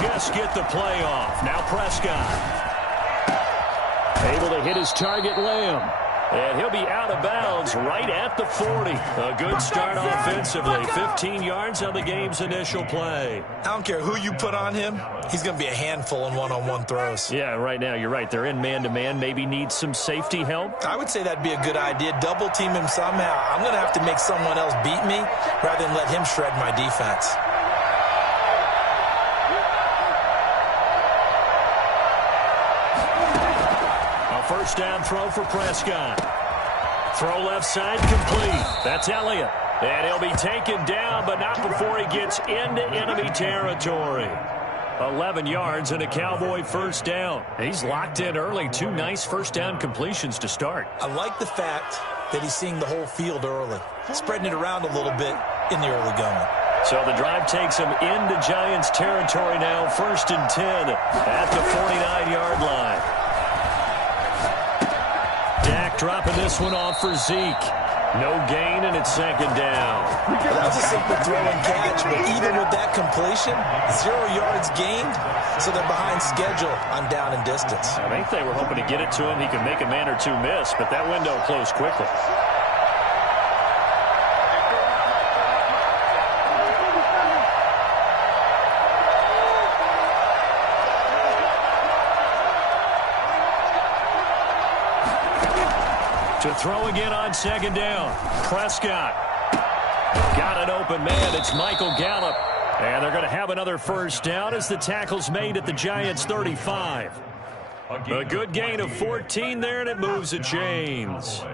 just get the play off. Now Prescott. Able to hit his target, Lamb. And he'll be out of bounds right at the 40. A good start offensively. 15 yards on the game's initial play. I don't care who you put on him. He's going to be a handful in one-on-one throws. Yeah, right now you're right. They're in man-to-man. Maybe need some safety help. I would say that'd be a good idea. Double team him somehow. I'm going to have to make someone else beat me rather than let him shred my defense. First down throw for Prescott. Throw left side complete. That's Elliott. And he'll be taken down, but not before he gets into enemy territory. 11 yards and a Cowboy first down. He's locked in early. 2 nice first down completions to start. I like the fact that he's seeing the whole field early. Spreading it around a little bit in the early going. So the drive takes him into Giants territory now. 1st and 10 at the 49-yard line. Dak dropping this one off for Zeke. No gain, and it's 2nd down. Well, that was a simple throw and catch, but even with that completion, 0 yards gained, so they're behind schedule on down and distance. I think they were hoping to get it to him. He could make a man or two miss, but that window closed quickly. To throw again on 2nd down. Prescott. Got an open man. It's Michael Gallup. And they're going to have another first down as the tackle's made at the Giants' 35. A good gain of 14 there, and it moves the chains.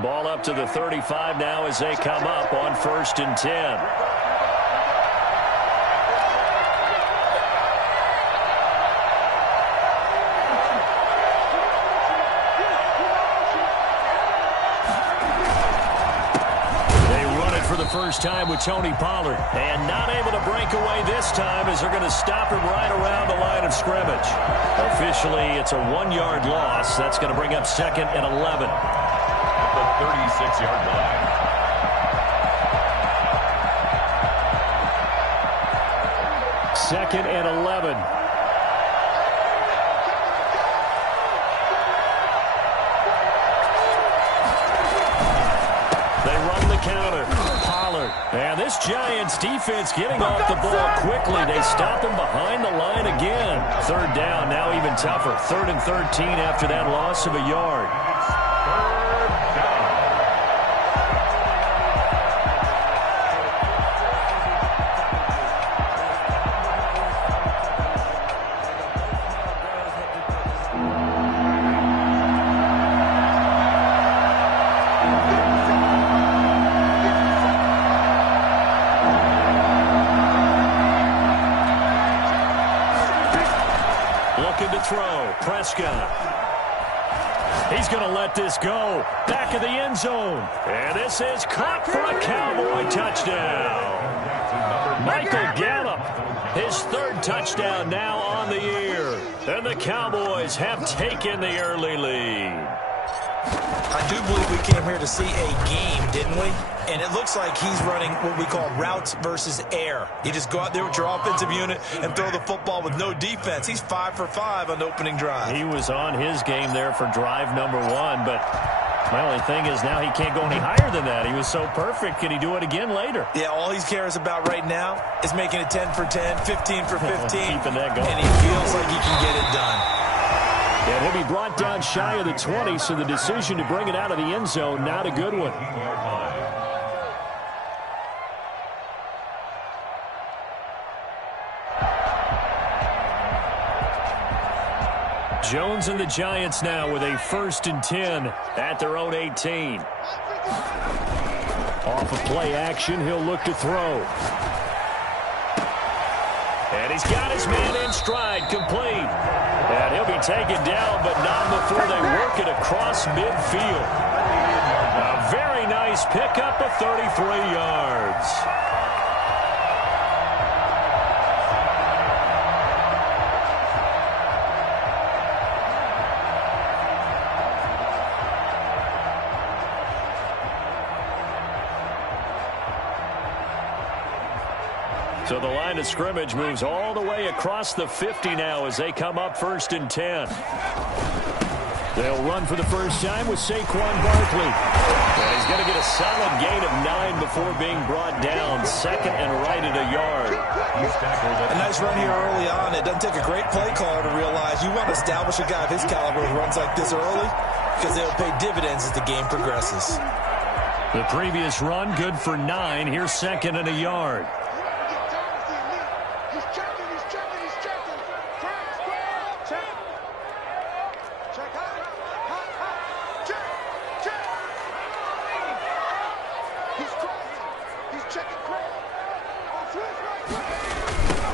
Ball up to the 35 now as they come up on 1st and 10. They run it for the first time with Tony Pollard. And not able to break away this time as they're going to stop him right around the line of scrimmage. Officially, it's a 1-yard loss. That's going to bring up 2nd and 11. 36-yard line. Second and 11. They run the counter. Pollard. And this Giants defense getting off the ball quickly. They stop him behind the line again. 3rd down, now even tougher. 3rd and 13 after that loss of a yard. Throw. Prescott. He's going to let this go. Back of the end zone. And this is caught for a Cowboy touchdown. Michael Gallup, his 3rd touchdown now on the year. And the Cowboys have taken the early lead. I do believe we came here to see a game, didn't we? And it looks like he's running what we call routes versus air. You just go out there with your offensive unit and throw the football with no defense. He's 5 for 5 on the opening drive. He was on his game there for drive number 1, but my only thing is now he can't go any higher than that. He was so perfect. Can he do it again later? Yeah, all he cares about right now is making it 10 for 10, 15 for 15. Keeping that going. And he feels like he can get it done. And he'll be brought down shy of the 20, so the decision to bring it out of the end zone, not a good one. Jones and the Giants now with a 1st and 10 at their own 18. Off of play action, he'll look to throw. And he's got his man in stride, complete. And he'll be taken down, but not before they work it across midfield. A very nice pickup of 33 yards. So the line of scrimmage moves all the way across the 50 now as they come up 1st and 10. They'll run for the first time with Saquon Barkley. And he's going to get a solid gain of 9 before being brought down. 2nd and right at a yard. A nice run here early on. It doesn't take a great play caller to realize you want to establish a guy of his caliber who runs like this early because they'll pay dividends as the game progresses. The previous run, good for 9. Here's 2nd and a yard.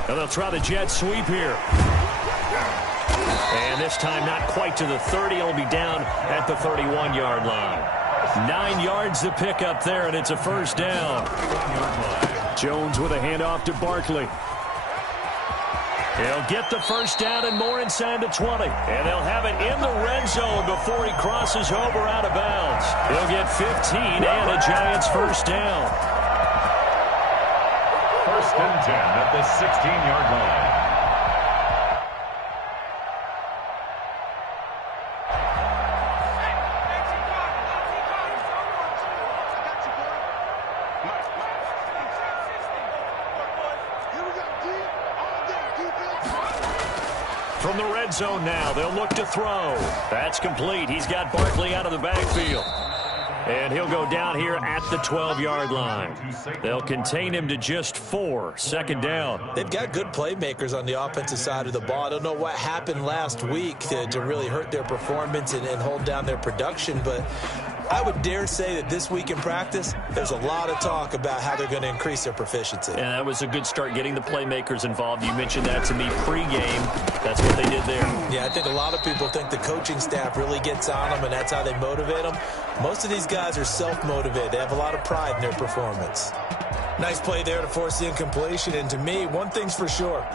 And they'll try the jet sweep here. And this time not quite to the 30. He'll be down at the 31-yard line. 9 yards to pick up there, and it's a first down. Jones with a handoff to Barkley. He'll get the first down and more inside the 20. And they'll have it in the red zone before he crosses over out of bounds. He'll get 15 and a Giants first down. 1st and 10 at the 16-yard line. From the red zone now, they'll look to throw. That's complete. He's got Barkley out of the backfield. And he'll go down here at the 12-yard line. They'll contain him to just 4. 2nd down. They've got good playmakers on the offensive side of the ball. I don't know what happened last week to really hurt their performance and hold down their production, but I would dare say that this week in practice, there's a lot of talk about how they're going to increase their proficiency. And that was a good start getting the playmakers involved. You mentioned that to me pregame. That's what they did there. Yeah, I think a lot of people think the coaching staff really gets on them, and that's how they motivate them. Most of these guys are self-motivated. They have a lot of pride in their performance. Nice play there to force the incompletion. And to me, one thing's for sure.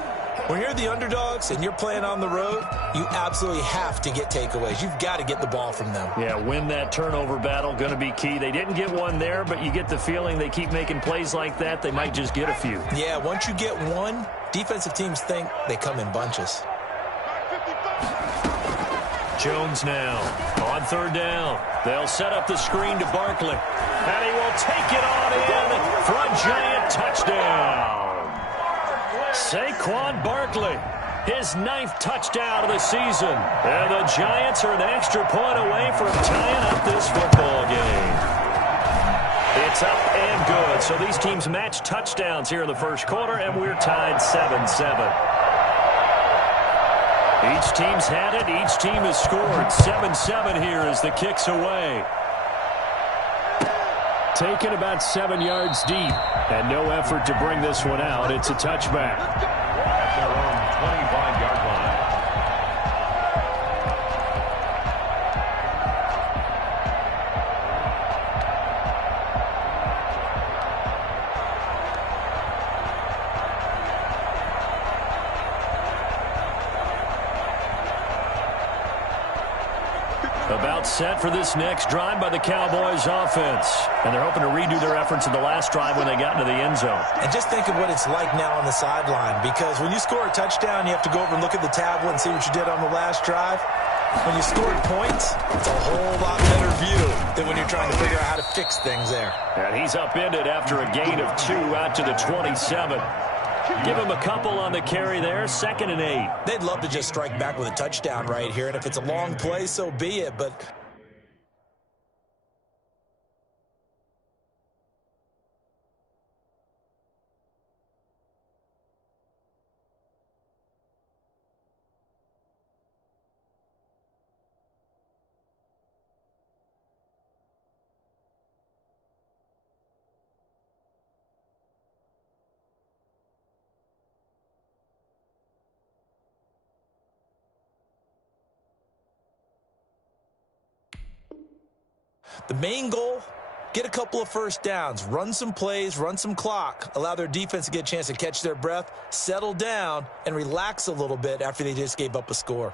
When you're the underdogs and you're playing on the road, you absolutely have to get takeaways. You've got to get the ball from them. Yeah, win that turnover battle, going to be key. They didn't get one there, but you get the feeling they keep making plays like that, they might just get a few. Yeah, once you get one, defensive teams think they come in bunches. Jones now on 3rd down. They'll set up the screen to Barkley. And he will take it on in for a Giant touchdown. Saquon Barkley, his 9th touchdown of the season. And the Giants are an extra point away from tying up this football game. It's up and good. So these teams match touchdowns here in the first quarter, and we're tied 7-7. Each team's had it. Each team has scored. 7-7 here as the kick's away. Taken about 7 yards deep. And no effort to bring this one out. It's a touchback. At their own 25-yard line. About set for this next drive by the Cowboys offense. And they're hoping to redo their efforts in the last drive when they got into the end zone. And just think of what it's like now on the sideline, because when you score a touchdown, you have to go over and look at the tablet and see what you did on the last drive. When you scored points, it's a whole lot better view than when you're trying to figure out how to fix things there. And he's upended after a gain of 2 out to the 27. Give him a couple on the carry there. 2nd and 8. They'd love to just strike back with a touchdown right here, and if it's a long play, so be it, but the main goal, get a couple of first downs, run some plays, run some clock, allow their defense to get a chance to catch their breath, settle down, and relax a little bit after they just gave up a score.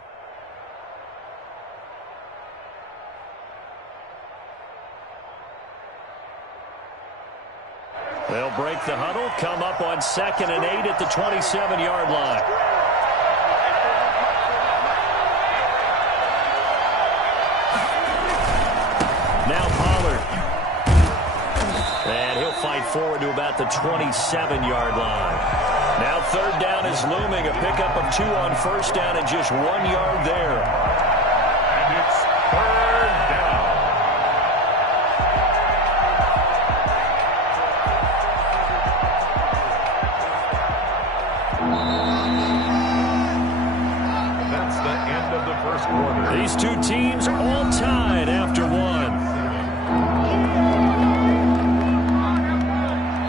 They'll break the huddle, come up on 2nd and 8 at the 27-yard line. Now Pollard. And he'll fight forward to about the 27-yard line. Now 3rd down is looming. A pickup of 2 on 1st down and just 1 yard there. And it's 3rd down. That's the end of the 1st quarter. These two teams all tied after 1.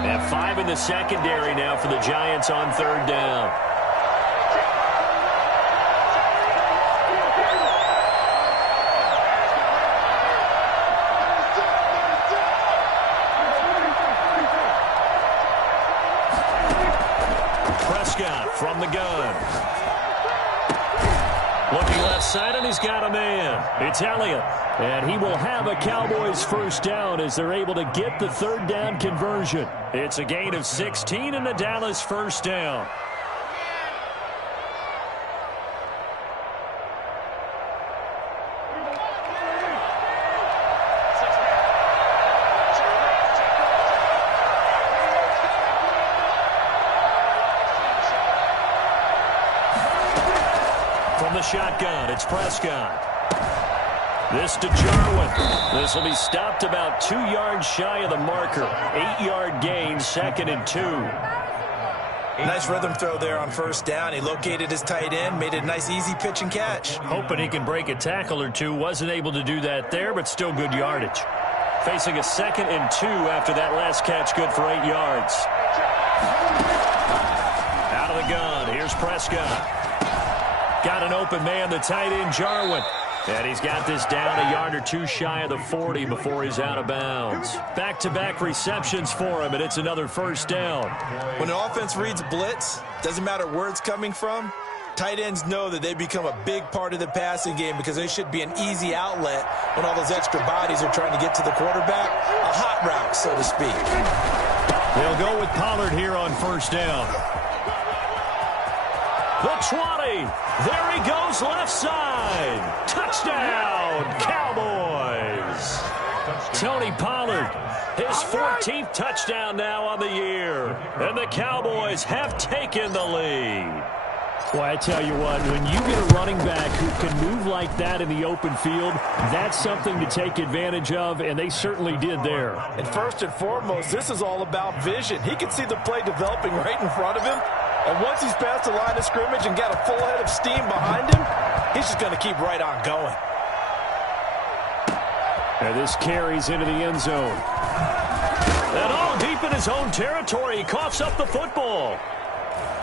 And 5 in the secondary now for the Giants on 3rd down. Prescott from the gun. Looking left side, and he's got a man. It's Elliott. And he will have a Cowboys 1st down as they're able to get the 3rd down conversion. It's a gain of 16 and the Dallas 1st down. From the shotgun, it's Prescott. This to Jarwin. This will be stopped about 2 yards shy of the marker. 8-yard gain, 2nd and 2. Nice rhythm throw there on 1st down. He located his tight end, made it a nice easy pitch and catch. Hoping he can break a tackle or two. Wasn't able to do that there, but still good yardage. Facing a 2nd and 2 after that last catch, good for 8 yards. Out of the gun, here's Prescott. Got an open man, the tight end, Jarwin. And he's got this down a yard or 2 shy of the 40 before he's out of bounds. Back-to-back receptions for him, and it's another 1st down. When an offense reads blitz, doesn't matter where it's coming from, tight ends know that they become a big part of the passing game because they should be an easy outlet when all those extra bodies are trying to get to the quarterback. A hot route, so to speak. They'll go with Pollard here on 1st down. The 20. There he goes left side. Touchdown, Cowboys. Tony Pollard, his 14th touchdown now on the year. And the Cowboys have taken the lead. Well, I tell you what, when you get a running back who can move like that in the open field, that's something to take advantage of, and they certainly did there. And first and foremost, this is all about vision. He can see the play developing right in front of him. And once he's past the line of scrimmage and got a full head of steam behind him, he's just going to keep right on going. And this carries into the end zone. And all deep in his own territory, he coughs up the football.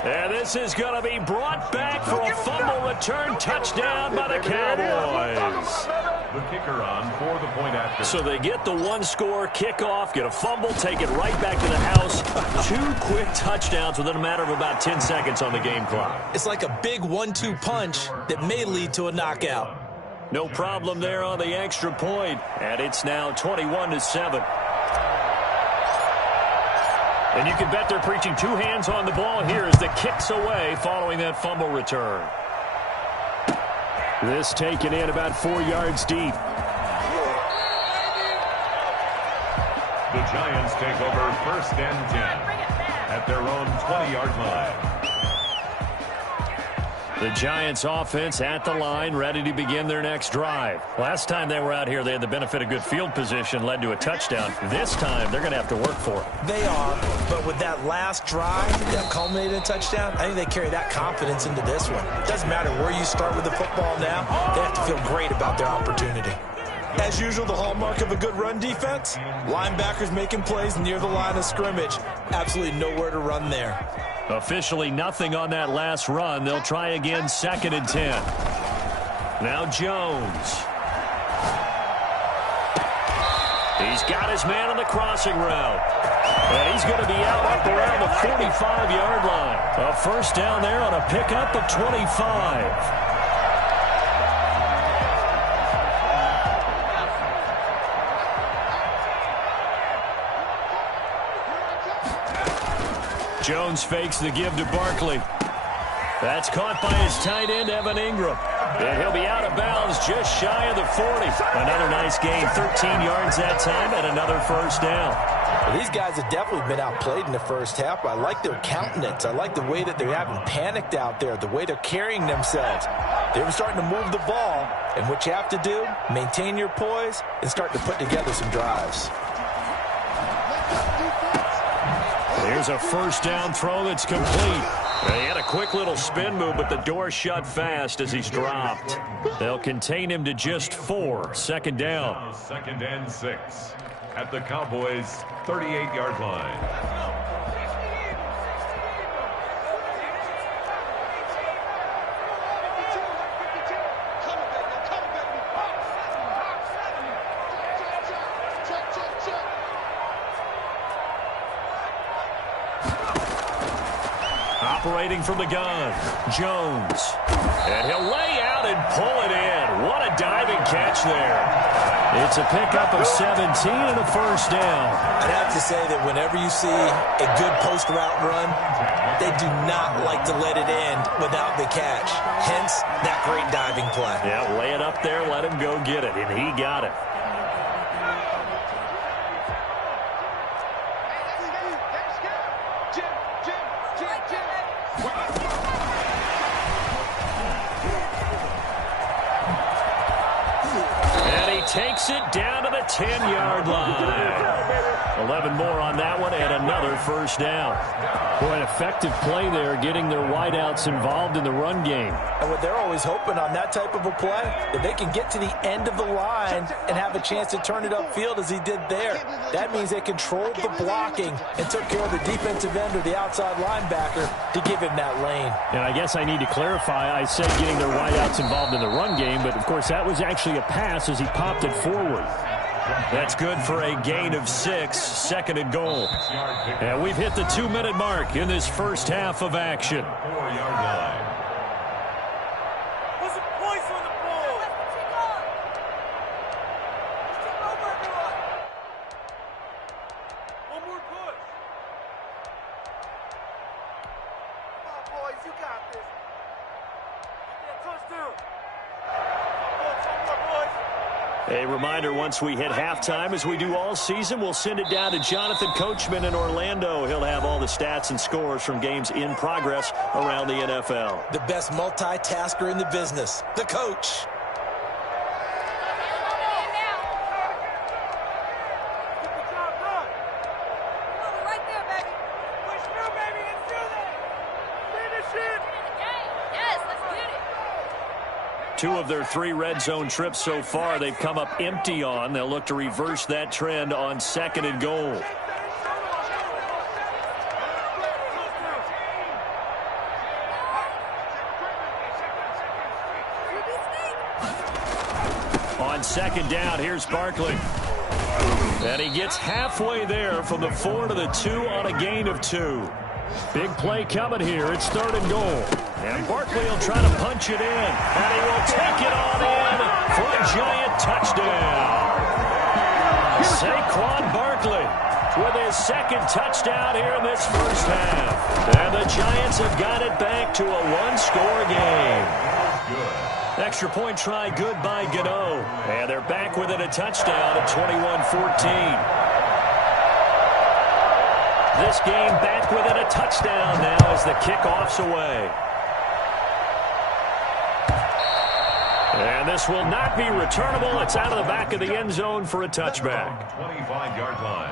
And this is going to be brought back for a fumble return touchdown by the Cowboys. The kicker on for the point after. So they get the 1-score kickoff, get a fumble, take it right back to the house. 2 quick touchdowns within a matter of about 10 seconds on the game clock. It's like a big 1-2 punch that may lead to a knockout. No problem there on the extra point. And it's now 21-7. And you can bet they're preaching 2 hands on the ball here as the kick's away following that fumble return. This taken in about 4 yards deep. The Giants take over 1st and 10 at their own 20-yard line. The Giants offense at the line, ready to begin their next drive. Last time they were out here, they had the benefit of good field position, led to a touchdown. This time, they're going to have to work for it. They are, but with that last drive that culminated in a touchdown, I think they carry that confidence into this one. It doesn't matter where you start with the football now, they have to feel great about their opportunity. As usual, the hallmark of a good run defense, linebackers making plays near the line of scrimmage. Absolutely nowhere to run there. Officially nothing on that last run. They'll try again 2nd and 10. Now Jones. He's got his man on the crossing route. And he's going to be out up around the 45-yard line. A 1st down there on a pickup of 25. Jones fakes the give to Barkley. That's caught by his tight end, Evan Ingram. And he'll be out of bounds just shy of the 40. Another nice gain, 13 yards that time, and another first down. Well, these guys have definitely been outplayed in the first half. I like their countenance. I like the way that they haven't panicked out there, the way they're carrying themselves. They were starting to move the ball, and what you have to do, maintain your poise and start to put together some drives. Here's a first down throw that's complete. He had a quick little spin move, but the door shut fast as he's dropped. They'll contain him to just 4. Second down. Second and 6 at the Cowboys' 38-yard line. Operating from the gun, Jones. And he'll lay out and pull it in. What a diving catch there. It's a pickup of 17 and a first down. I'd have to say that whenever you see a good post route run, they do not like to let it end without the catch. Hence, that great diving play. Yeah, lay it up there, let him go get it, and he got it. Takes it down to the 10-yard line. 11 more on that one and another first down. Boy, an effective play there, getting their wideouts involved in the run game. And what they're always hoping on that type of a play, that they can get to the end of the line and have a chance to turn it upfield as he did there. That means they controlled the blocking and took care of the defensive end or the outside linebacker to give him that lane. And I guess I need to clarify, I said getting their wideouts involved in the run game, but of course that was actually a pass as he popped it forward. That's good for a gain of 6, second and goal. And we've hit the 2-minute mark in this first half of action. 4-yard line. Put some points on the board. One more push. Come on, boys, you got this. Get that touchdown. One more, boys. A reminder, once we hit halftime, as we do all season, we'll send it down to Jonathan Coachman in Orlando. He'll have all the stats and scores from games in progress around the NFL. The best multitasker in the business, the coach. Two of their 3 red zone trips so far, they've come up empty on. They'll look to reverse that trend on second and goal. On second down, here's Barkley. And he gets halfway there from the 4 to the 2 on a gain of 2. Big play coming here. It's third and goal. And Barkley will try to punch it in. And he will take it on in for a giant touchdown. Saquon Barkley with his second touchdown here in this first half. And the Giants have got it back to a 1-score game. Extra point try good by Gano. And they're back within a touchdown at 21-14. This game back within a touchdown now as the kickoff's away. And this will not be returnable. It's out of the back of the end zone for a touchback. 25-yard line.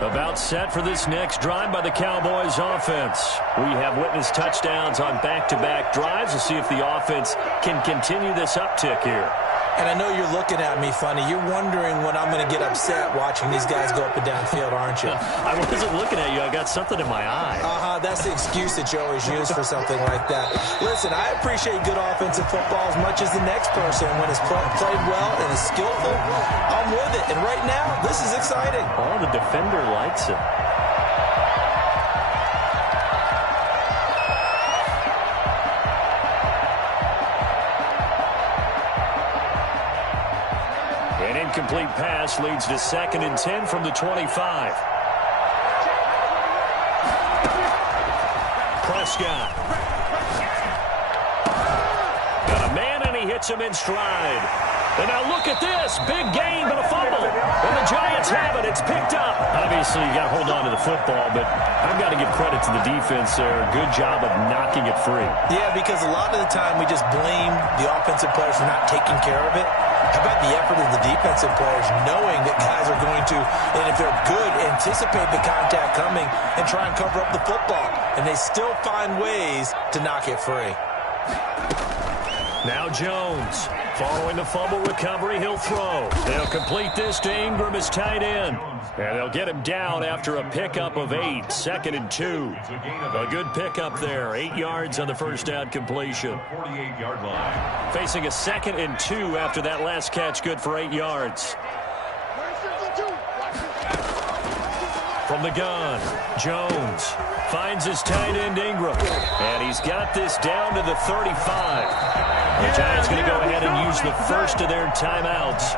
About set for this next drive by the Cowboys offense. We have witnessed touchdowns on back-to-back drives. We'll see if the offense can continue this uptick here. And I know you're looking at me funny. You're wondering when I'm going to get upset watching these guys go up and down field, aren't you? I wasn't looking at you. I got something in my eye. That's the excuse that you always use for something like that. Listen, I appreciate good offensive football as much as the next person. When it's played well and is skillful, I'm with it. And right now, this is exciting. Oh, the defender likes it. An incomplete pass leads to 2nd and 10 from the 25. Prescott. Got a man, and he hits him in stride. And now look at this. Big gain, but a fumble. And the Giants have it. It's picked up. Obviously, you got to hold on to the football, but I've got to give credit to the defense there. Good job of knocking it free. Yeah, because a lot of the time we just blame the offensive players for not taking care of it. How about the effort of the defensive players knowing that guys are going to, and if they're good, anticipate the contact coming and try and cover up the football. And they still find ways to knock it free. Now Jones. Following the fumble recovery, he'll throw. They'll complete this to Ingram as tight end. And they'll get him down after a pickup of 8, 2nd and 2. A good pickup there, 8 yards on the first down completion. 48-yard line. Facing a 2nd and 2 after that last catch, good for 8 yards. From the gun, Jones finds his tight end Ingram. And he's got this down to the 35. The Giants going to go ahead and use the first of their timeouts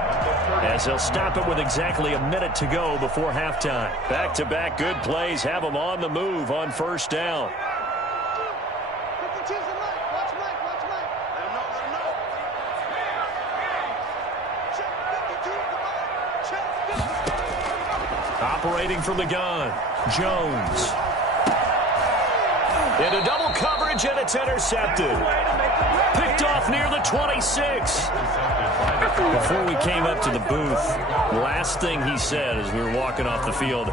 as they'll stop it with exactly a minute to go before halftime. Back-to-back good plays have them on the move on first down. Operating from the gun, Jones. Into double coverage, and it's intercepted. Picked off near the 26. Before we came up to the booth, last thing he said as we were walking off the field,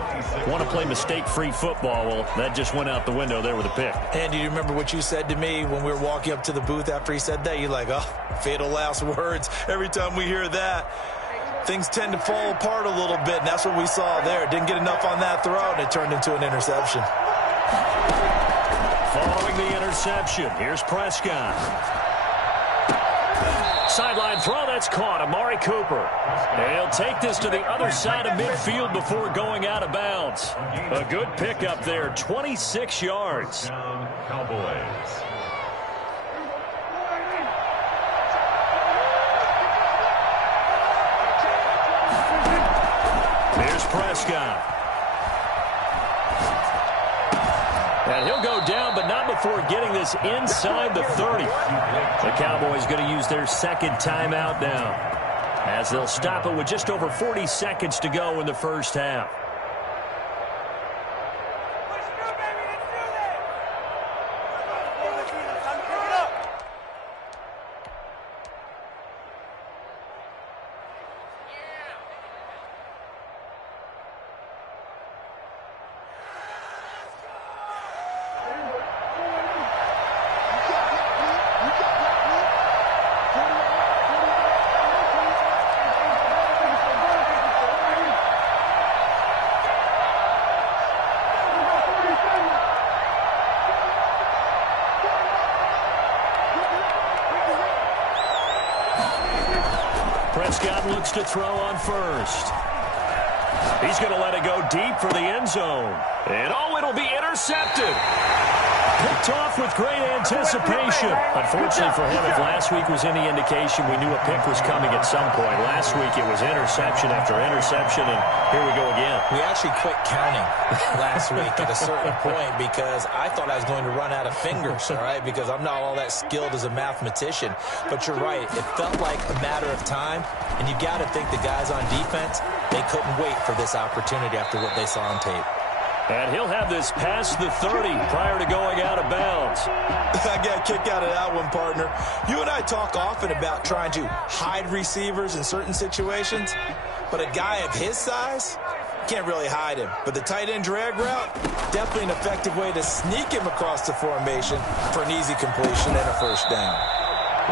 want to play mistake-free football. Well, that just went out the window there with a pick. And do you remember what you said to me when we were walking up to the booth after he said that? You're like, oh, fatal last words. Every time we hear that, things tend to fall apart a little bit, and that's what we saw there. Didn't get enough on that throw, and it turned into an interception. Following the interception, here's Prescott. Sideline throw, that's caught. Amari Cooper. And he'll take this to the other side of midfield before going out of bounds. A good pickup there, 26 yards. Cowboys. Here's Prescott. And he'll go down, but not before getting this inside the 30. The Cowboys going to use their second timeout now, as they'll stop it with just over 40 seconds to go in the first half. Prescott looks to throw on first. He's going to let it go deep for the end zone. And oh, it'll be intercepted. Picked off with great anticipation. Unfortunately for him, if last week was any indication, we knew a pick was coming at some point. Last week it was interception after interception, and here we go again. We actually quit counting last week at a certain point because I thought I was going to run out of fingers, all right, because I'm not all that skilled as a mathematician. But you're right. It felt like a matter of time, and you got to think the guys on defense, they couldn't wait for this opportunity after what they saw on tape. And he'll have this past the 30 prior to going out of bounds. I got a kick out of that one, partner. You and I talk often about trying to hide receivers in certain situations, but a guy of his size, can't really hide him. But the tight end drag route, definitely an effective way to sneak him across the formation for an easy completion and a first down.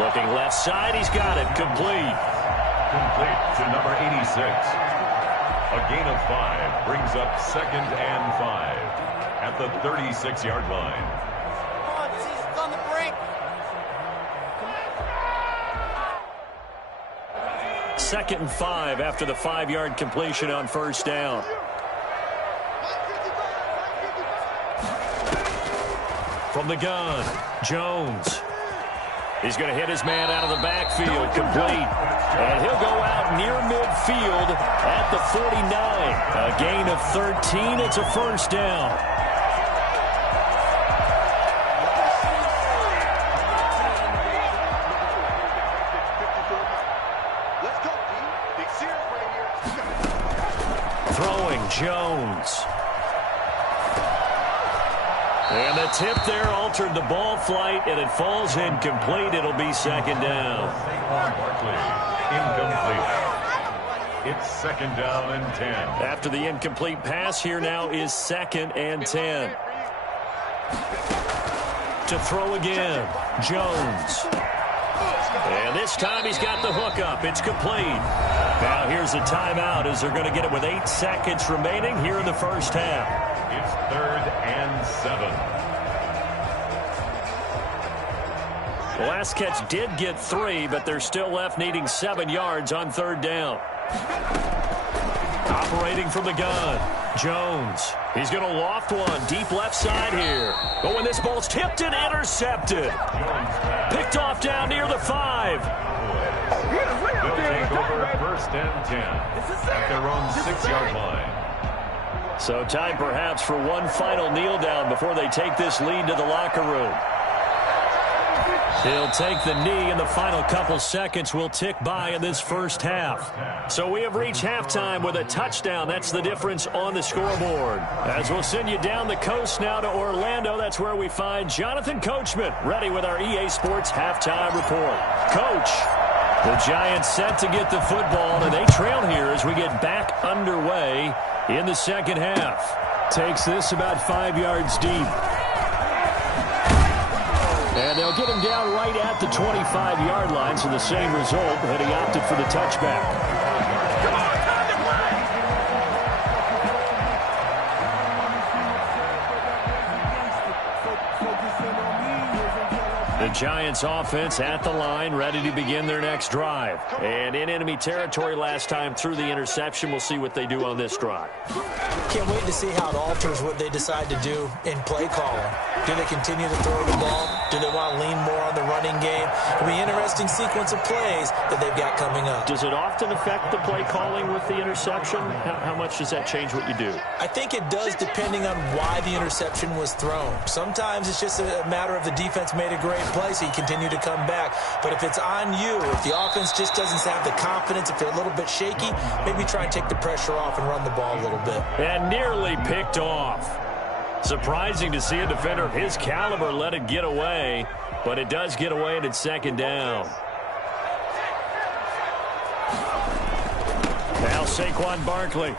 Looking left side, he's got it, complete. Complete to number 86. A gain of 5 brings up 2nd and 5 at the 36-yard line. Come on, season's on the brink. 2nd and 5 after the 5-yard completion on first down. From the gun, Jones. He's going to hit his man out of the backfield, complete. And he'll go out near midfield at the 49. A gain of 13. It's a first down. Throwing, Jones. And the tip there altered the ball flight, and it falls incomplete. It'll be 2nd down. Barkley, incomplete. It's 2nd down and 10. After the incomplete pass, here now is 2nd and 10. To throw again, Jones. And this time he's got the hook up. It's complete. Now here's a timeout as they're going to get it with 8 seconds remaining here in the first half. It's 3rd and 7. The last catch did get 3, but they're still left needing 7 yards on 3rd down. Operating from the gun, Jones. He's going to loft one deep left side here. But when this ball's tipped and intercepted. Picked off down near the 5. They'll take over 1st and 10 at their own 6-yard line. So time perhaps for one final kneel down before they take this lead to the locker room. He'll take the knee, and the final couple seconds will tick by in this first half. So we have reached halftime with a touchdown. That's the difference on the scoreboard. As we'll send you down the coast now to Orlando, that's where we find Jonathan Coachman ready with our EA Sports halftime report. Coach, the Giants set to get the football, and they trail here as we get back underway in the second half. Takes this about 5 yards deep. And they'll get him down right at the 25-yard line, so the same result, but he opted for the touchback. The Giants offense at the line, ready to begin their next drive. And in enemy territory last time through the interception. We'll see what they do on this drive. Can't wait to see how it alters what they decide to do in play calling. Do they continue to throw the ball? Do they want to lean more on the running game? It'll be an interesting sequence of plays that they've got coming up. Does it often affect the play calling with the interception? How much does that change what you do? I think it does, depending on why the interception was thrown. Sometimes it's just a matter of the defense made a great play, so you continue to come back. But if it's on you, if the offense just doesn't have the confidence, if they're a little bit shaky, maybe try and take the pressure off and run the ball a little bit. And nearly picked off. Surprising to see a defender of his caliber let it get away, but it does get away, and it's 2nd down. Now Saquon Barkley.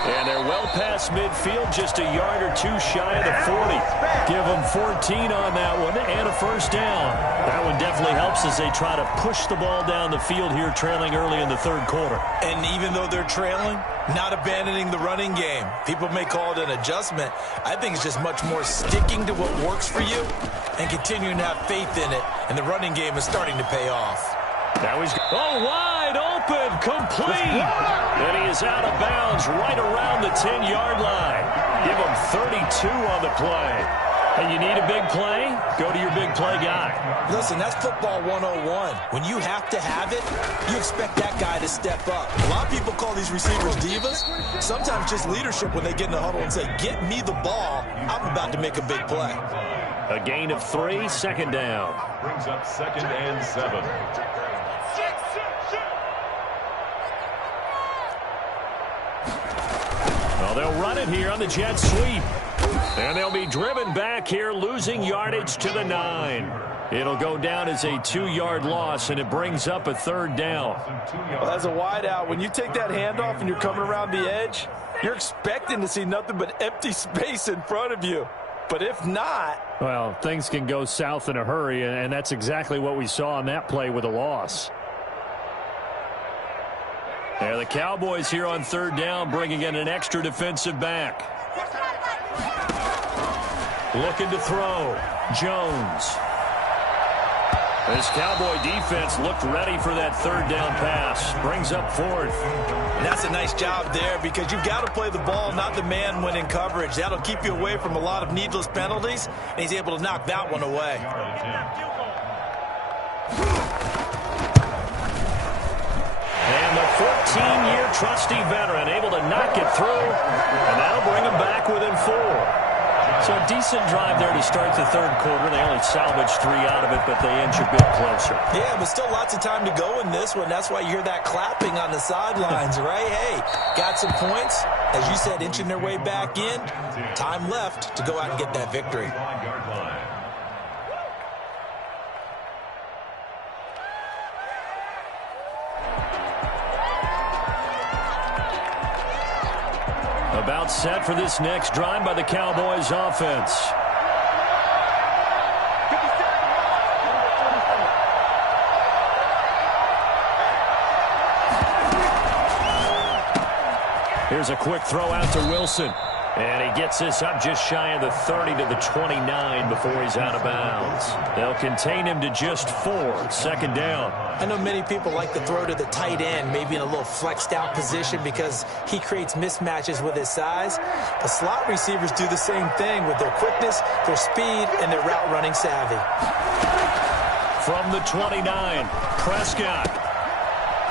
And they're well past midfield, just a yard or two shy of the 40. Give them 14 on that one and a first down. That one definitely helps as they try to push the ball down the field here, trailing early in the 3rd quarter. And even though they're trailing, not abandoning the running game. People may call it an adjustment. I think it's just much more sticking to what works for you and continuing to have faith in it. And the running game is starting to pay off. Now he's wide open, complete. And he is out of bounds right around the 10-yard line. Give him 32 on the play. And you need a big play? Go to your big play guy. Listen, that's football 101. When you have to have it, you expect that guy to step up. A lot of people call these receivers divas. Sometimes just leadership when they get in the huddle and say, get me the ball. I'm about to make a big play. A gain of 3, 2nd down. Brings up 2nd and 7. Well, they'll run it here on the jet sweep. And they'll be driven back here, losing yardage to the 9. It'll go down as a 2-yard loss, and it brings up a 3rd down. Well, as a wideout, when you take that handoff and you're coming around the edge, you're expecting to see nothing but empty space in front of you. But if not... Well, things can go south in a hurry, and that's exactly what we saw on that play with a loss. Yeah, the Cowboys here on third down bringing in an extra defensive back. Looking to throw. Jones. This Cowboy defense looked ready for that third down pass. Brings up fourth. And that's a nice job there because you've got to play the ball, not the man when in coverage. That'll keep you away from a lot of needless penalties, and he's able to knock that one away. And the 14-year trusty veteran able to knock it through, and that'll bring him back within 4. So a decent drive there to start the third quarter. They only salvaged 3 out of it, but they inch a bit closer. Yeah, but still lots of time to go in this one. That's why you hear that clapping on the sidelines, right? Hey, got some points. As you said, inching their way back in. Time left to go out and get that victory. About set for this next drive by the Cowboys offense. Here's a quick throw out to Wilson. And he gets this up just shy of the 30 to the 29 before he's out of bounds. They'll contain him to just 4. Second down. I know many people like to throw to the tight end, maybe in a little flexed out position because he creates mismatches with his size. The slot receivers do the same thing with their quickness, their speed, and their route running savvy. From the 29, Prescott.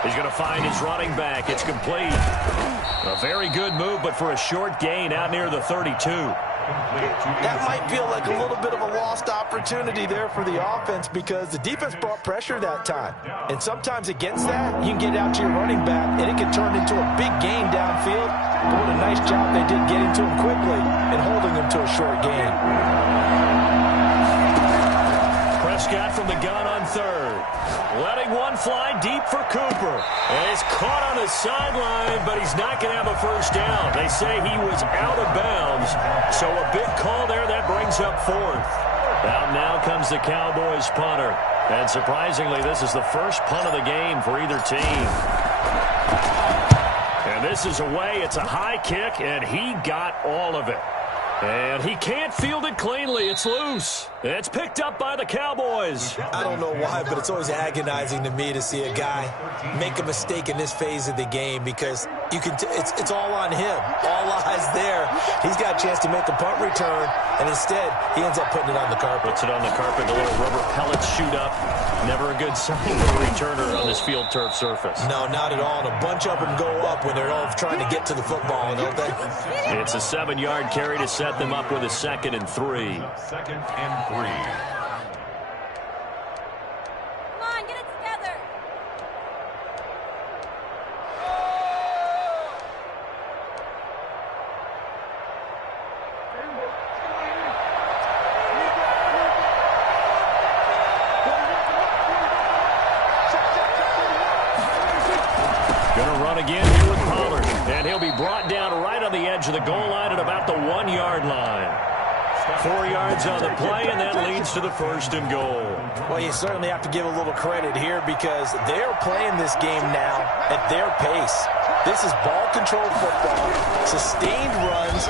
He's going to find his running back. It's complete. A very good move, but for a short gain out near the 32. That might feel like a little bit of a lost opportunity there for the offense because the defense brought pressure that time. And sometimes against that, you can get out to your running back, and it can turn into a big gain downfield. But what a nice job they did getting to him quickly and holding him to a short gain. Prescott from the gun on third. Letting one fly deep for Cooper. And he's caught on the sideline, but he's not going to have a first down. They say he was out of bounds. So a big call there that brings up fourth. Now comes the Cowboys punter. And surprisingly, this is the first punt of the game for either team. And this is away. It's a high kick, and he got all of it. And he can't field it cleanly. It's loose. It's picked up by the Cowboys. I don't know why, but it's always agonizing to me to see a guy make a mistake in this phase of the game because you can. It's all on him. All eyes there. He's got a chance to make a punt return, and instead he ends up putting it on the carpet. Puts it on the carpet. The little rubber pellets shoot up. Never a good sign for a returner on this field turf surface. No, not at all. And a bunch of them go up when they're all trying to get to the football, don't they? It's a 7-yard carry to set them up with a 2nd and 3. 2nd and 3. Come on, get it together. Going to run again here with Pollard. And he'll be brought down right on the edge of the goal line at about the 1-yard line. 4 yards on the play, and that leads to the 1st and goal. Well, you certainly have to give a little credit here because they're playing this game now at their pace. This is ball control football, sustained runs.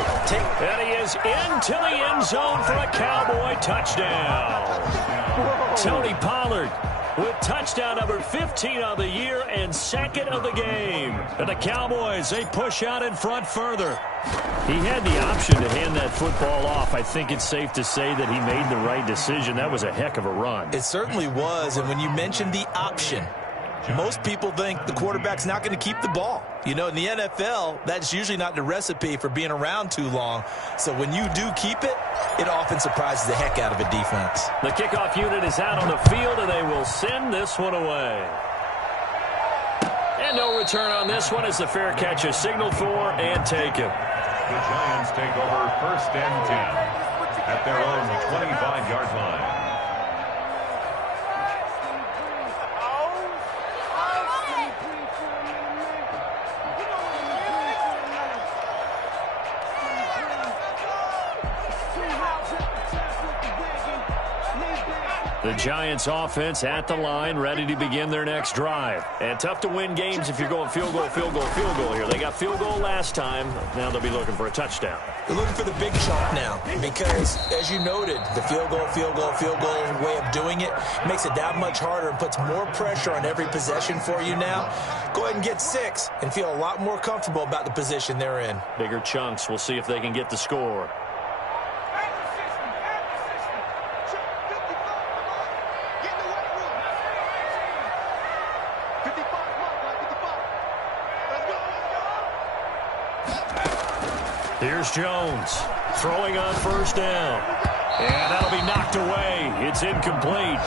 And he is into the end zone for a Cowboy touchdown. Tony Pollard with touchdown number 15 of the year and 2nd of the game. And the Cowboys, they push out in front further. He had the option to hand that football off. I think it's safe to say that he made the right decision. That was a heck of a run. It certainly was, and when you mentioned the option, most people think the quarterback's not going to keep the ball. You know, in the NFL, that's usually not the recipe for being around too long. So when you do keep it, it often surprises the heck out of a defense. The kickoff unit is out on the field, and they will send this one away. And no return on this one as the fair catch is signaled for and taken. The Giants take over 1st and 10 at their own 25-yard line. Two The Giants offense at the line, ready to begin their next drive. And tough to win games if you're going field goal, field goal, field goal here. They got field goal last time. Now they'll be looking for a touchdown. They're looking for the big chunk now because, as you noted, the field goal, field goal, field goal way of doing it makes it that much harder and puts more pressure on every possession for you now. Go ahead and get 6 and feel a lot more comfortable about the position they're in. Bigger chunks. We'll see if they can get the score. Here's Jones throwing on first down. And that'll be knocked away. It's incomplete.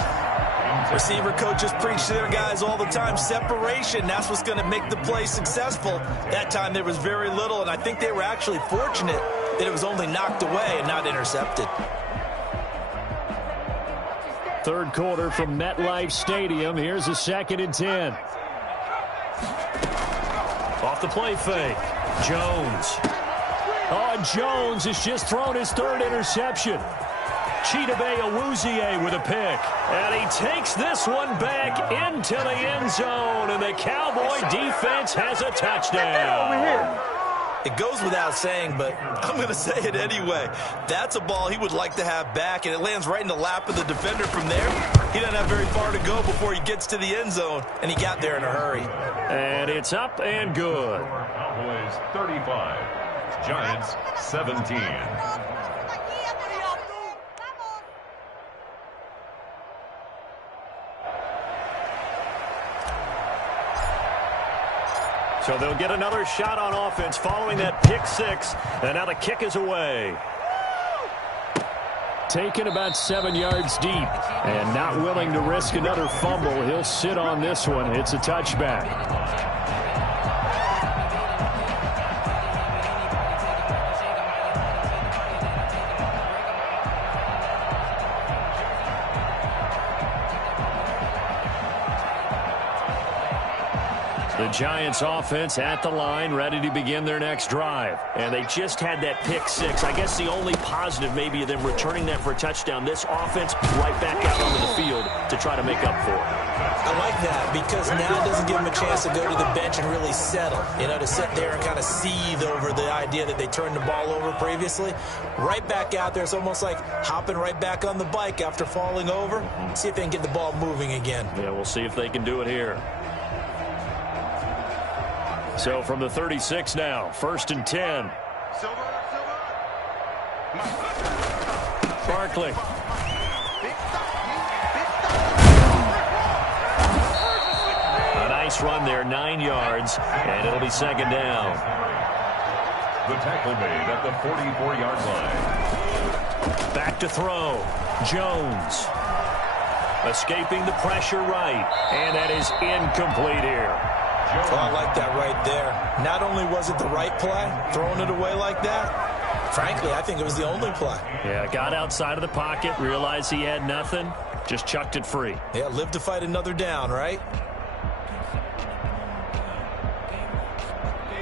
Receiver coaches preach to their guys all the time. Separation, that's what's going to make the play successful. That time there was very little, and I think they were actually fortunate that it was only knocked away and not intercepted. Third quarter from MetLife Stadium. Here's a 2nd and 10. Off the play fake. Jones. Oh, Jones has just thrown his 3rd interception. Chidobe Awuzie with a pick. And he takes this one back into the end zone. And the Cowboy defense has a touchdown. It goes without saying, but I'm going to say it anyway. That's a ball he would like to have back, and it lands right in the lap of the defender from there. He doesn't have very far to go before he gets to the end zone, and he got there in a hurry. And it's up and good. Cowboys 35. Giants 17. So they'll get another shot on offense following that pick 6. And now the kick is away. Taken about 7 yards deep. And not willing to risk another fumble. He'll sit on this one. It's a touchback. The Giants offense at the line, ready to begin their next drive. And they just had that pick 6. I guess the only positive maybe of them returning that for a touchdown. This offense right back out onto the field to try to make up for it. I like that because now it doesn't give them a chance to go to the bench and really settle. You know, to sit there and kind of seethe over the idea that they turned the ball over previously. Right back out there. It's almost like hopping right back on the bike after falling over. See if they can get the ball moving again. Yeah, we'll see if they can do it here. So from the 36 now, 1st and 10. Barkley. A nice run there, 9 yards, and it'll be 2nd down. The tackle made at the 44-yard line. Back to throw. Jones. Escaping the pressure right, and that is incomplete here. Oh, I like that right there. Not only was it the right play, throwing it away like that, frankly, I think it was the only play. Yeah, got outside of the pocket, realized he had nothing, just chucked it free. Yeah, live to fight another down, right?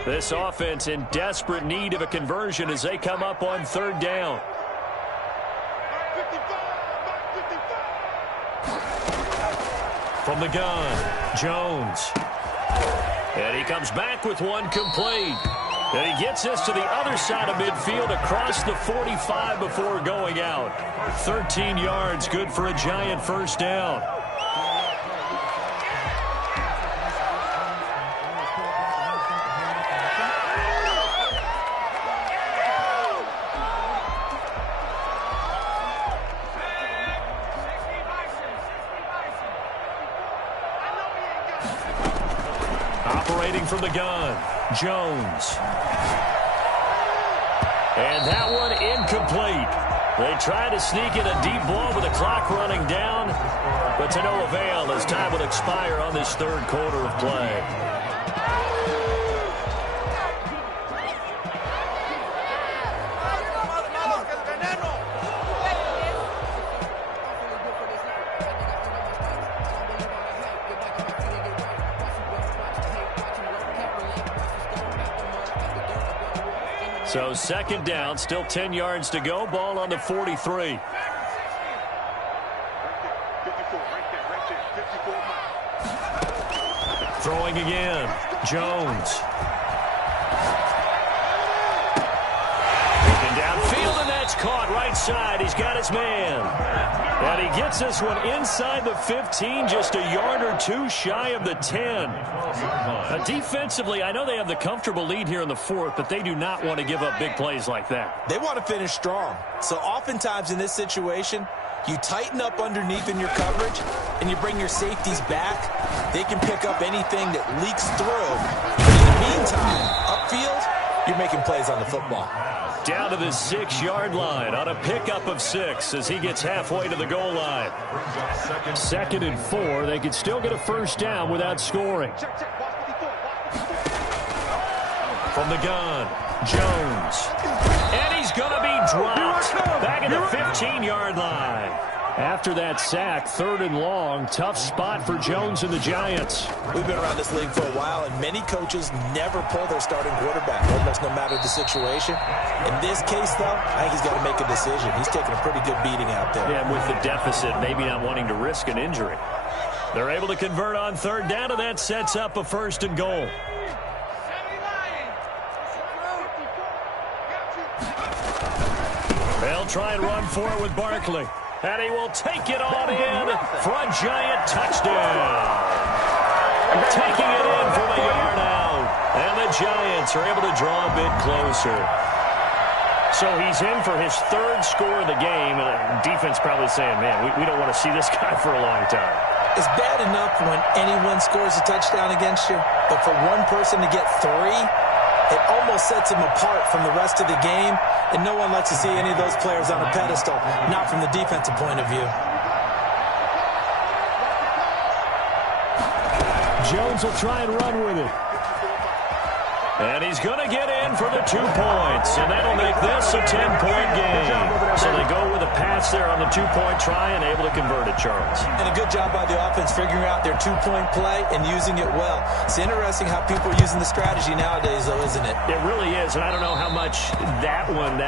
This offense in desperate need of a conversion as they come up on 3rd down. From the gun, Jones. And he comes back with one complete. And he gets this to the other side of midfield across the 45 before going out. 13 yards, good for a Giant 1st down. Operating from the gun, Jones. And that one incomplete. They try to sneak in a deep ball with the clock running down, but to no avail as time will expire on this 3rd quarter of play. So 2nd down, still 10 yards to go. Ball on the 43. Throwing again. Jones. Looking downfield, and that's caught right side. He's got his man. And he gets this one inside the 15, just a yard or two shy of the 10. Defensively, I know they have the comfortable lead here in the fourth, but they do not want to give up big plays like that. They want to finish strong. So oftentimes in this situation, you tighten up underneath in your coverage, and you bring your safeties back. They can pick up anything that leaks through. But in the meantime, upfield, you're making plays on the football. Down to the 6-yard line on a pickup of 6 as he gets halfway to the goal line. 2nd and 4. They could still get a first down without scoring. From the gun, Jones. And he's going to be dropped back at the 15-yard line. After that sack, 3rd and long, tough spot for Jones and the Giants. We've been around this league for a while, and many coaches never pull their starting quarterback, almost no matter the situation. In this case, though, I think he's got to make a decision. He's taking a pretty good beating out there. Yeah, with the deficit, maybe not wanting to risk an injury. They're able to convert on 3rd down, and that sets up a 1st and goal. They'll try and run for it with Barkley. And he will take it on in for a Giant touchdown. Taking it in from a yard out. And the Giants are able to draw a bit closer. So he's in for his 3rd score of the game. And the defense probably saying, man, we don't want to see this guy for a long time. It's bad enough when anyone scores a touchdown against you. But for one person to get 3, it almost sets him apart from the rest of the game. And no one likes to see any of those players on a pedestal, not from the defensive point of view. Jones will try and run with it. And he's going to get in for the 2 points. And that'll make this a 10-point game. So they go with a pass there on the 2-point try and able to convert it, Charles. And a good job by the offense figuring out their 2-point play and using it well. It's interesting how people are using the strategy nowadays, though, isn't it? It really is. And I don't know how much that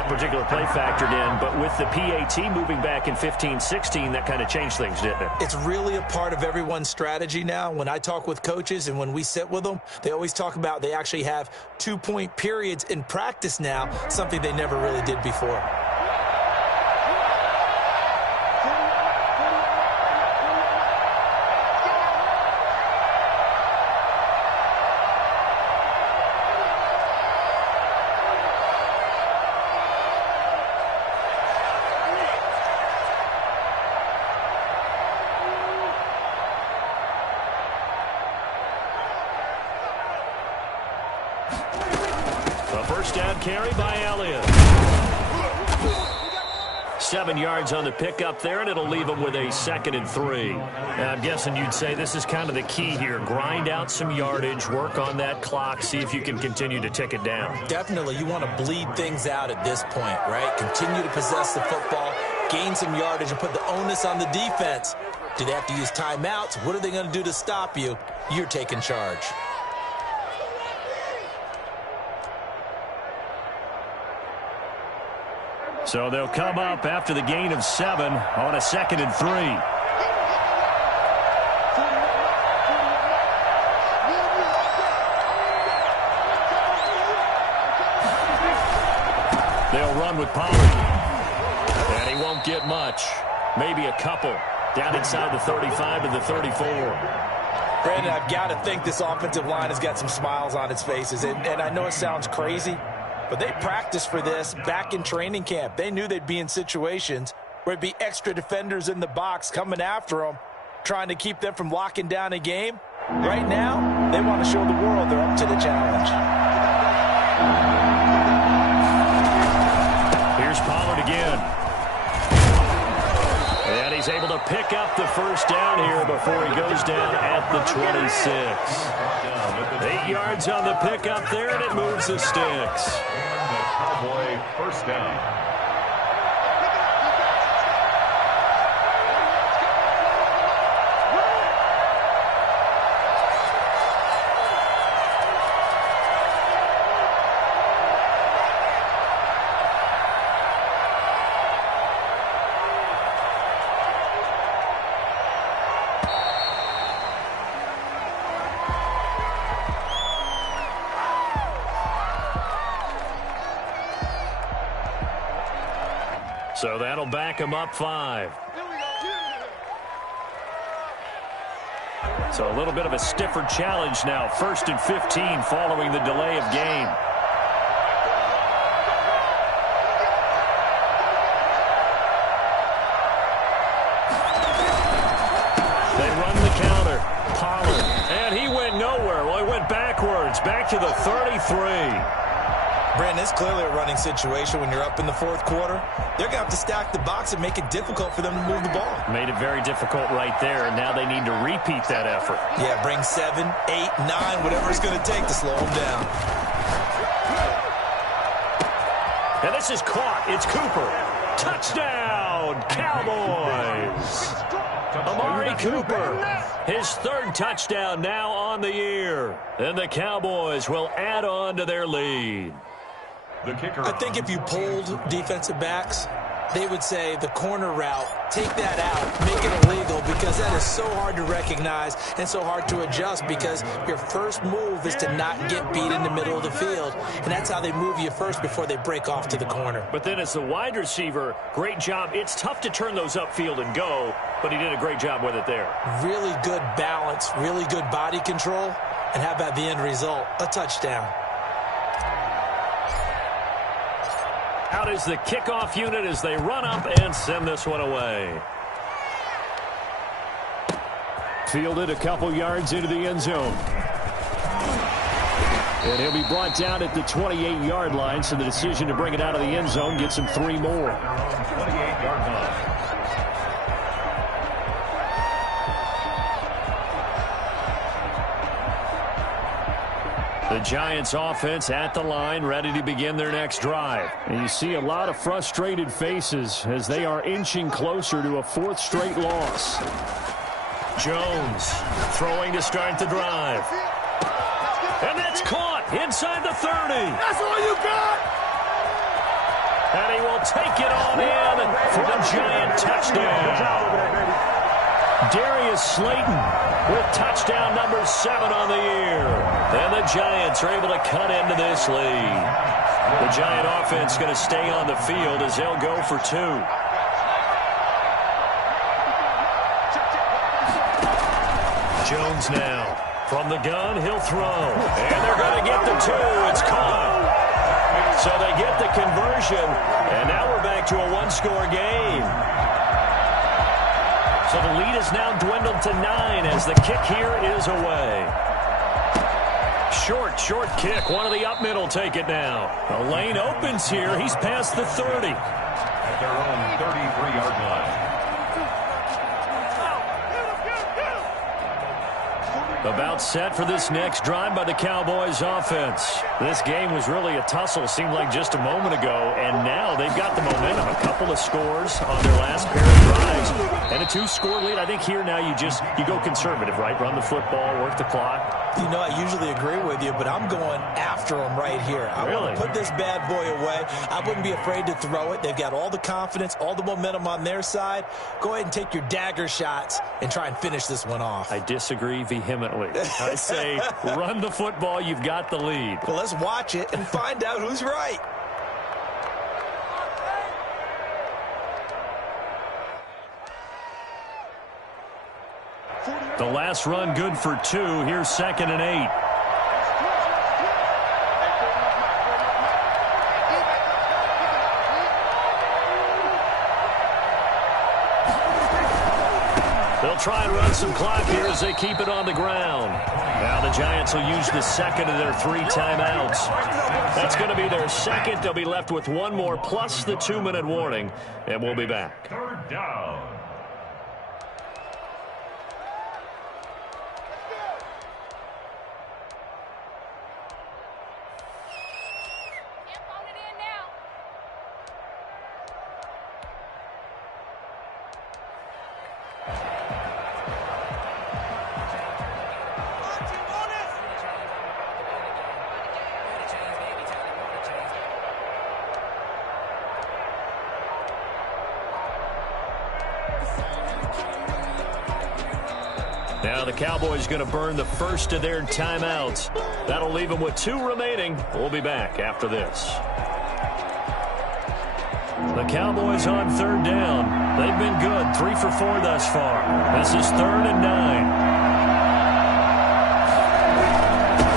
particular play factored in. But with the PAT moving back in 15-16, that kind of changed things, didn't it? It's really a part of everyone's strategy now. When I talk with coaches and when we sit with them, they always talk about they actually have 2-point periods in practice now, something they never really did before. First down carry by Elliott. 7 yards on the pickup there, and it'll leave them with a 2nd and 3. And I'm guessing you'd say this is kind of the key here. Grind out some yardage, work on that clock, see if you can continue to tick it down. Definitely. You want to bleed things out at this point, right? Continue to possess the football, gain some yardage, and put the onus on the defense. Do they have to use timeouts? What are they going to do to stop you? You're taking charge. So they'll come up after the gain of 7 on a 2nd and 3. They'll run with Pollard. And he won't get much. Maybe a couple. Down inside the 35 to the 34. Brandon, I've got to think this offensive line has got some smiles on its faces. And I know it sounds crazy, but they practiced for this back in training camp. They knew they'd be in situations where it'd be extra defenders in the box coming after them, trying to keep them from locking down a game. Right now, they want to show the world they're up to the challenge. Here's Pollard again. And he's able to pick up the first down here before he goes down at the 26. 8 yards on the pickup there, and it moves the sticks. Cowboy first down. So that'll back him up 5. So a little bit of a stiffer challenge now. 1st and 15 following the delay of game. They run the counter. Pollard. And he went nowhere. Well, he went backwards. Back to the 33. Brandon, it's clearly a running situation when you're up in the 4th quarter. They're going to have to stack the box and make it difficult for them to move the ball. Made it very difficult right there, and now they need to repeat that effort. Yeah, bring 7, 8, 9, whatever it's going to take to slow them down. And this is caught. It's Cooper. Touchdown, Cowboys. Amari Cooper, his 3rd touchdown now on the year. And the Cowboys will add on to their lead. The kicker. I think if you polled defensive backs, they would say the corner route, take that out, make it illegal, because that is so hard to recognize and so hard to adjust, because your first move is to not get beat in the middle of the field, and that's how they move you first before they break off to the corner. But then as the wide receiver, great job. It's tough to turn those upfield and go, but he did a great job with it there. Really good balance, really good body control, and how about the end result? A touchdown. Out is the kickoff unit as they run up and send this one away. Fielded a couple yards into the end zone. And he'll be brought down at the 28-yard line, so the decision to bring it out of the end zone gets him 3 more. 28-yard line. The Giants offense at the line, ready to begin their next drive. And you see a lot of frustrated faces as they are inching closer to a 4th straight loss. Jones throwing to start the drive. And that's caught inside the 30. That's all you got! And he will take it on in for the Giant touchdown. Darius Slayton with touchdown number 7 on the year. And the Giants are able to cut into this lead. The Giant offense going to stay on the field as they'll go for 2. Jones now from the gun. He'll throw. And they're going to get the 2. It's caught. So they get the conversion. And now we're back to a 1-score game. So the lead is now dwindled to 9 as the kick here is away. Short kick. One of the up middle take it now. The lane opens here. He's past the 30. At their own 33-yard line. About set for this next drive by the Cowboys offense. This game was really a tussle, seemed like just a moment ago, and now they've got the momentum. A couple of scores on their last pair of drives, and a 2-score lead. I think here now you go conservative, right? Run the football, work the clock. You know, I usually agree with you, but I'm going after them right here. I want to put this bad boy away. I wouldn't be afraid to throw it. They've got all the confidence, all the momentum on their side. Go ahead and take your dagger shots and try and finish this one off. I disagree vehemently. I say run the football. You've got the lead. Well, let's watch it and find out who's right. The last run good for 2. Here's 2nd and 8. They'll try and run some clock here as they keep it on the ground. Now the Giants will use the 2nd of their 3 timeouts. That's going to be their 2nd. They'll be left with 1 more plus the 2-minute warning, and we'll be back. 3rd down. Now the Cowboys going to burn the first of their timeouts. That'll leave them with 2 remaining. We'll be back after this. The Cowboys on third down. They've been good, 3 for 4 thus far. This is 3rd and 9.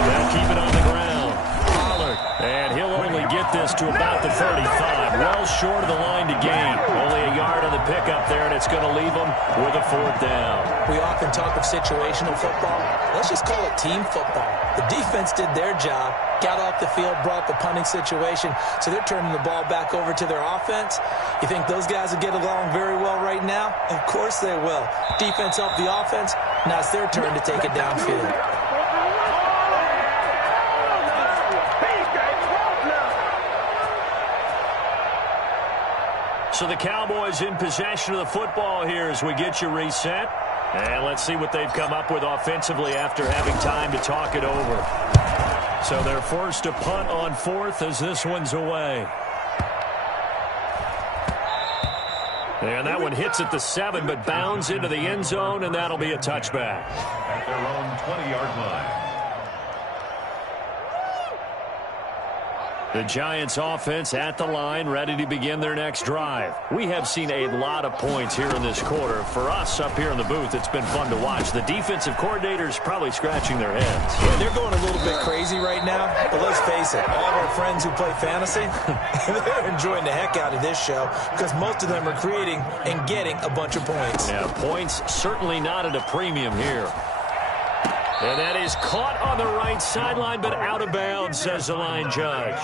They'll keep it on the ground. Pollard, and he'll only get this to about the 35. Well short of the line to gain. Only a yard on the pickup there, and it's going to leave them with a 4th down. We often talk of situational football. Let's just call it team football. The defense did their job, got off the field, brought the punting situation, so they're turning the ball back over to their offense. You think those guys will get along very well right now? Of course they will. Defense helped the offense. Now it's their turn to take it downfield. So the Cowboys in possession of the football here as we get you reset. And let's see what they've come up with offensively after having time to talk it over. So they're forced to punt on 4th as this one's away. And that one hits at the 7, but bounds into the end zone, and that'll be a touchback. At their own 20-yard line. The Giants offense at the line, ready to begin their next drive. We have seen a lot of points here in this quarter. For us up here in the booth, it's been fun to watch. The defensive coordinators probably scratching their heads. Yeah, they're going a little bit crazy right now, but let's face it, all of our friends who play fantasy, they're enjoying the heck out of this show because most of them are creating and getting a bunch of points. Yeah, points certainly not at a premium here. And that is caught on the right sideline, but out of bounds, says the line judge.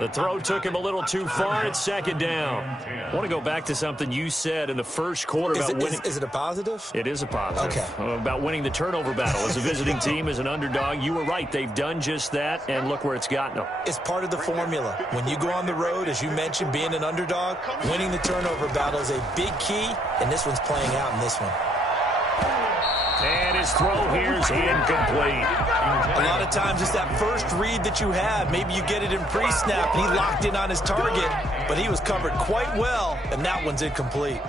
The throw took him a little too far. It's 2nd down. I want to go back to something you said in the first quarter about winning. Is it a positive? It is a positive. Okay. About winning the turnover battle. As a visiting team, as an underdog, you were right. They've done just that, and look where it's gotten them. It's part of the formula. When you go on the road, as you mentioned, being an underdog, winning the turnover battle is a big key, and this one's playing out in this one. And his throw here is incomplete. A lot of times it's that first read that you have. Maybe you get it in pre-snap, and he locked in on his target, but he was covered quite well, and that one's incomplete.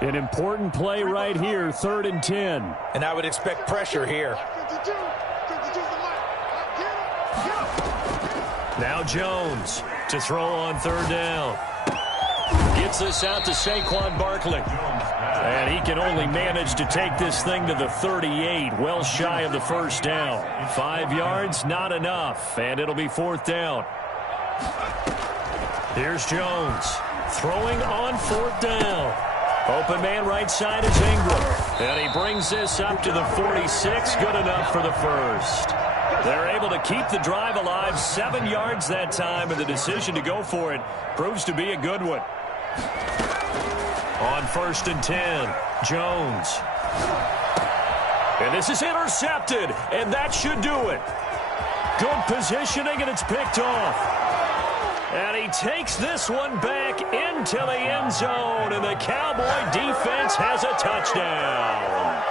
An important play right here, 3rd and 10. And I would expect pressure here. Now Jones to throw on 3rd down. Gets this out to Saquon Barkley. And he can only manage to take this thing to the 38, well shy of the 1st down. 5 yards, not enough, and it'll be 4th down. Here's Jones throwing on 4th down. Open man right side is Ingram. And he brings this up to the 46, good enough for the 1st. They're able to keep the drive alive, 7 yards that time, and the decision to go for it proves to be a good one. On 1st and 10, Jones. And this is intercepted, and that should do it. Good positioning, and it's picked off. And he takes this one back into the end zone, and the Cowboy defense has a touchdown.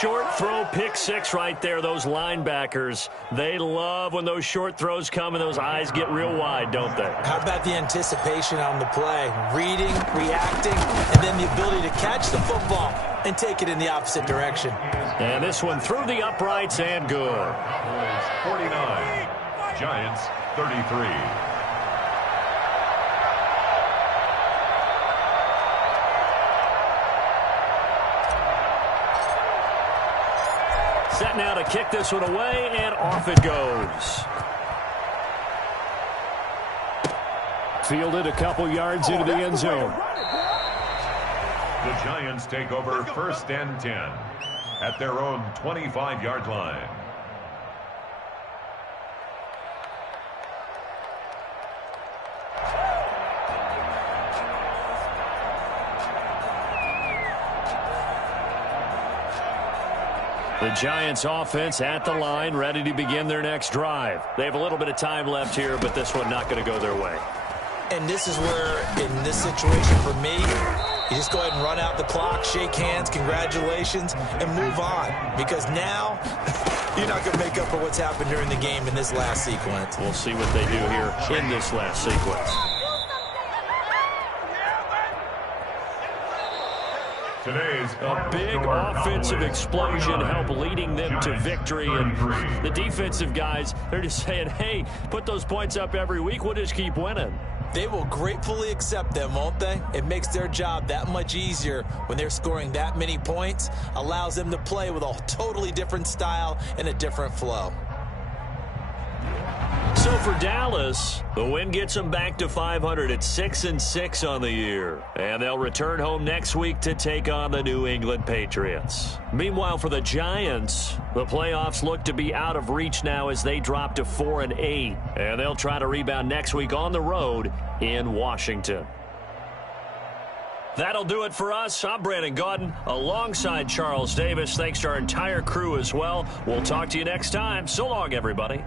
Short throw, pick 6 right there. Those linebackers, they love when those short throws come and those eyes get real wide, don't they? How about the anticipation on the play? Reading, reacting, and then the ability to catch the football and take it in the opposite direction. And this one through the uprights and good. 49, Giants 33. Set now to kick this one away, and off it goes. Fielded a couple yards into the end zone. The Giants take over 1st and 10 at their own 25-yard line. The Giants offense at the line, ready to begin their next drive. They have a little bit of time left here, but this one not going to go their way. And this is where, in this situation for me, you just go ahead and run out the clock, shake hands, congratulations, and move on. Because now, you're not going to make up for what's happened during the game in this last sequence. We'll see what they do here in this last sequence. Today's A big offensive explosion helped leading them to victory. And the defensive guys, they're just saying, hey, put those points up every week. We'll just keep winning. They will gratefully accept them, won't they? It makes their job that much easier when they're scoring that many points, allows them to play with a totally different style and a different flow. So for Dallas, the win gets them back to 500 at 6-6 on the year. And they'll return home next week to take on the New England Patriots. Meanwhile, for the Giants, the playoffs look to be out of reach now as they drop to 4-8. And they'll try to rebound next week on the road in Washington. That'll do it for us. I'm Brandon Gaudin alongside Charles Davis. Thanks to our entire crew as well. We'll talk to you next time. So long, everybody.